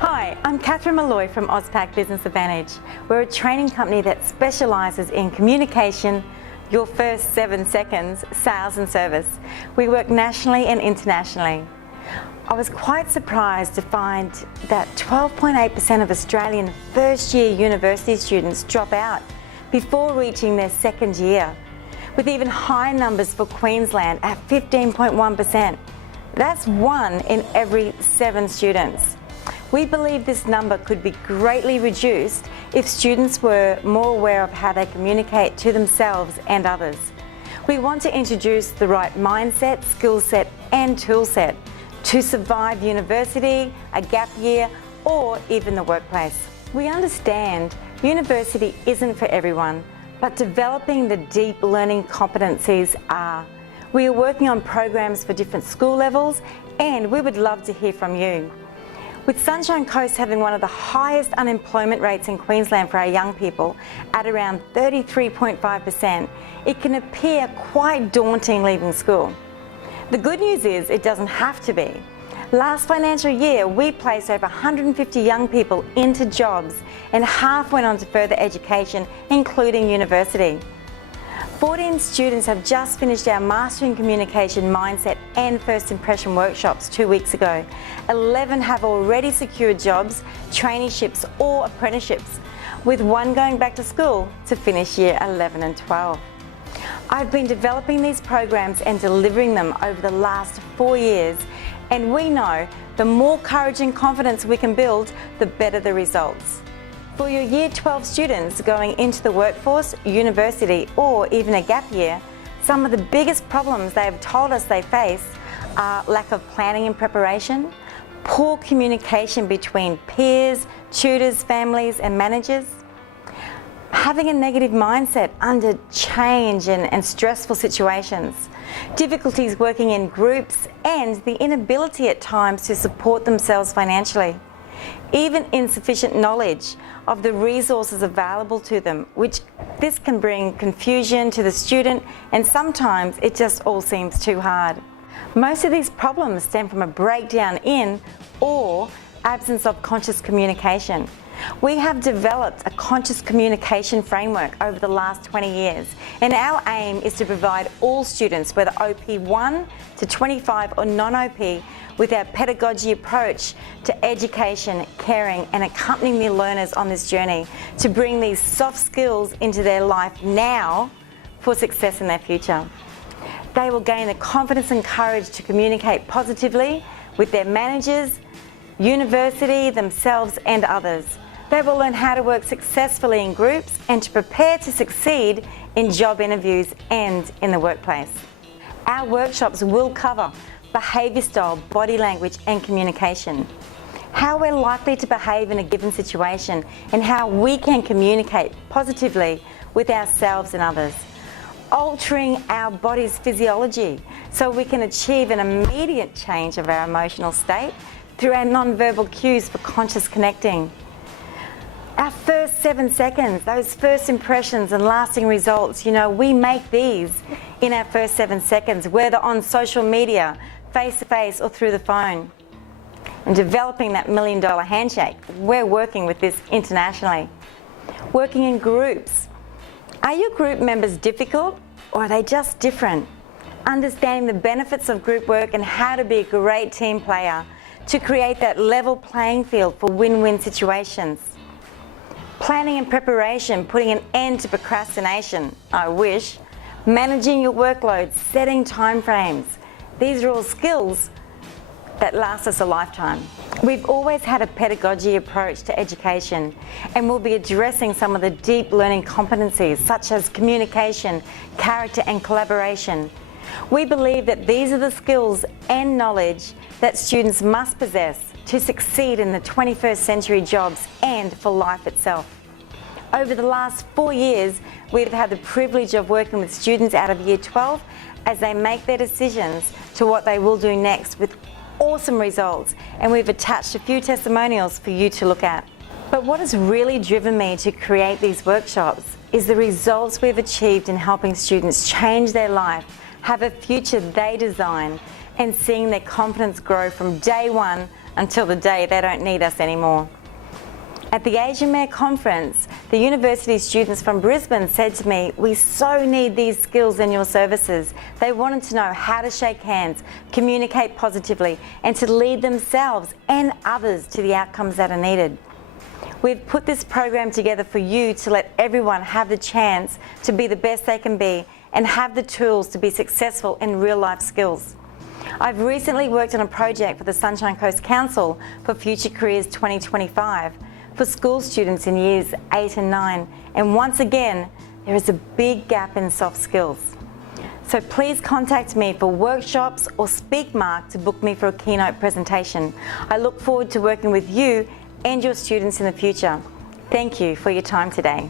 Hi, I'm Catherine Molloy from AusPac Business Advantage. We're a training company that specialises in communication, your first 7 seconds, sales and service. We work nationally and internationally. I was quite surprised to find that 12.8% of Australian first-year university students drop out before reaching their second year, with even higher numbers for Queensland at 15.1%. That's 1 in every 7 students. We believe this number could be greatly reduced if students were more aware of how they communicate to themselves and others. We want to introduce the right mindset, skill set and tool set to survive university, a gap year or even the workplace. We understand university isn't for everyone, but developing the deep learning competencies are. We are working on programs for different school levels and we would love to hear from you. With Sunshine Coast having one of the highest unemployment rates in Queensland for our young people at around 33.5%, it can appear quite daunting leaving school. The good news is it doesn't have to be. Last financial year, we placed over 150 young people into jobs and half went on to further education, including university. 14 students have just finished our Mastering Communication Mindset and First Impression workshops 2 weeks ago. 11 have already secured jobs, traineeships or apprenticeships, with 1 going back to school to finish year 11 and 12. I've been developing these programs and delivering them over the last 4 years, and we know the more courage and confidence we can build, the better the results. For your Year 12 students going into the workforce, university or even a gap year, some of the biggest problems they have told us they face are lack of planning and preparation, poor communication between peers, tutors, families and managers, having a negative mindset under change and stressful situations, difficulties working in groups and the inability at times to support themselves financially. Even insufficient knowledge of the resources available to them, which this can bring confusion to the student and sometimes it just all seems too hard. Most of these problems stem from a breakdown in or absence of conscious communication. We have developed a conscious communication framework over the last 20 years, and our aim is to provide all students, whether OP1 to 25 or non-OP, with our pedagogy approach to education, caring and accompanying the learners on this journey to bring these soft skills into their life now for success in their future. They will gain the confidence and courage to communicate positively with their managers, university, themselves and others. They will learn how to work successfully in groups and to prepare to succeed in job interviews and in the workplace. Our workshops will cover behaviour style, body language and communication, how we're likely to behave in a given situation and how we can communicate positively with ourselves and others, altering our body's physiology so we can achieve an immediate change of our emotional state through our non-verbal cues for conscious connecting. Our first 7 seconds, those first impressions and lasting results, we make these in our first 7 seconds, whether on social media, face-to-face or through the phone. And developing that $1 million handshake, we're working with this internationally. Working in groups. Are your group members difficult or are they just different? Understanding the benefits of group work and how to be a great team player to create that level playing field for win-win situations. Planning and preparation, putting an end to procrastination, I wish. Managing your workload, setting timeframes. These are all skills that last us a lifetime. We've always had a pedagogy approach to education and we'll be addressing some of the deep learning competencies such as communication, character and collaboration. We believe that these are the skills and knowledge that students must possess to succeed in the 21st century jobs and for life itself. Over the last 4 years, we've had the privilege of working with students out of Year 12 as they make their decisions to what they will do next with awesome results, and we've attached a few testimonials for you to look at. But what has really driven me to create these workshops is the results we've achieved in helping students change their life have a future they design, and seeing their confidence grow from day one until the day they don't need us anymore. At the Asian Mayor Conference, the university students from Brisbane said to me, "We so need these skills in your services." They wanted to know how to shake hands, communicate positively, and to lead themselves and others to the outcomes that are needed. We've put this program together for you to let everyone have the chance to be the best they can be and have the tools to be successful in real-life skills. I've recently worked on a project for the Sunshine Coast Council for Future Careers 2025 for school students in years 8 and 9, and once again, there is a big gap in soft skills. So please contact me for workshops or SpeakMark to book me for a keynote presentation. I look forward to working with you and your students in the future. Thank you for your time today.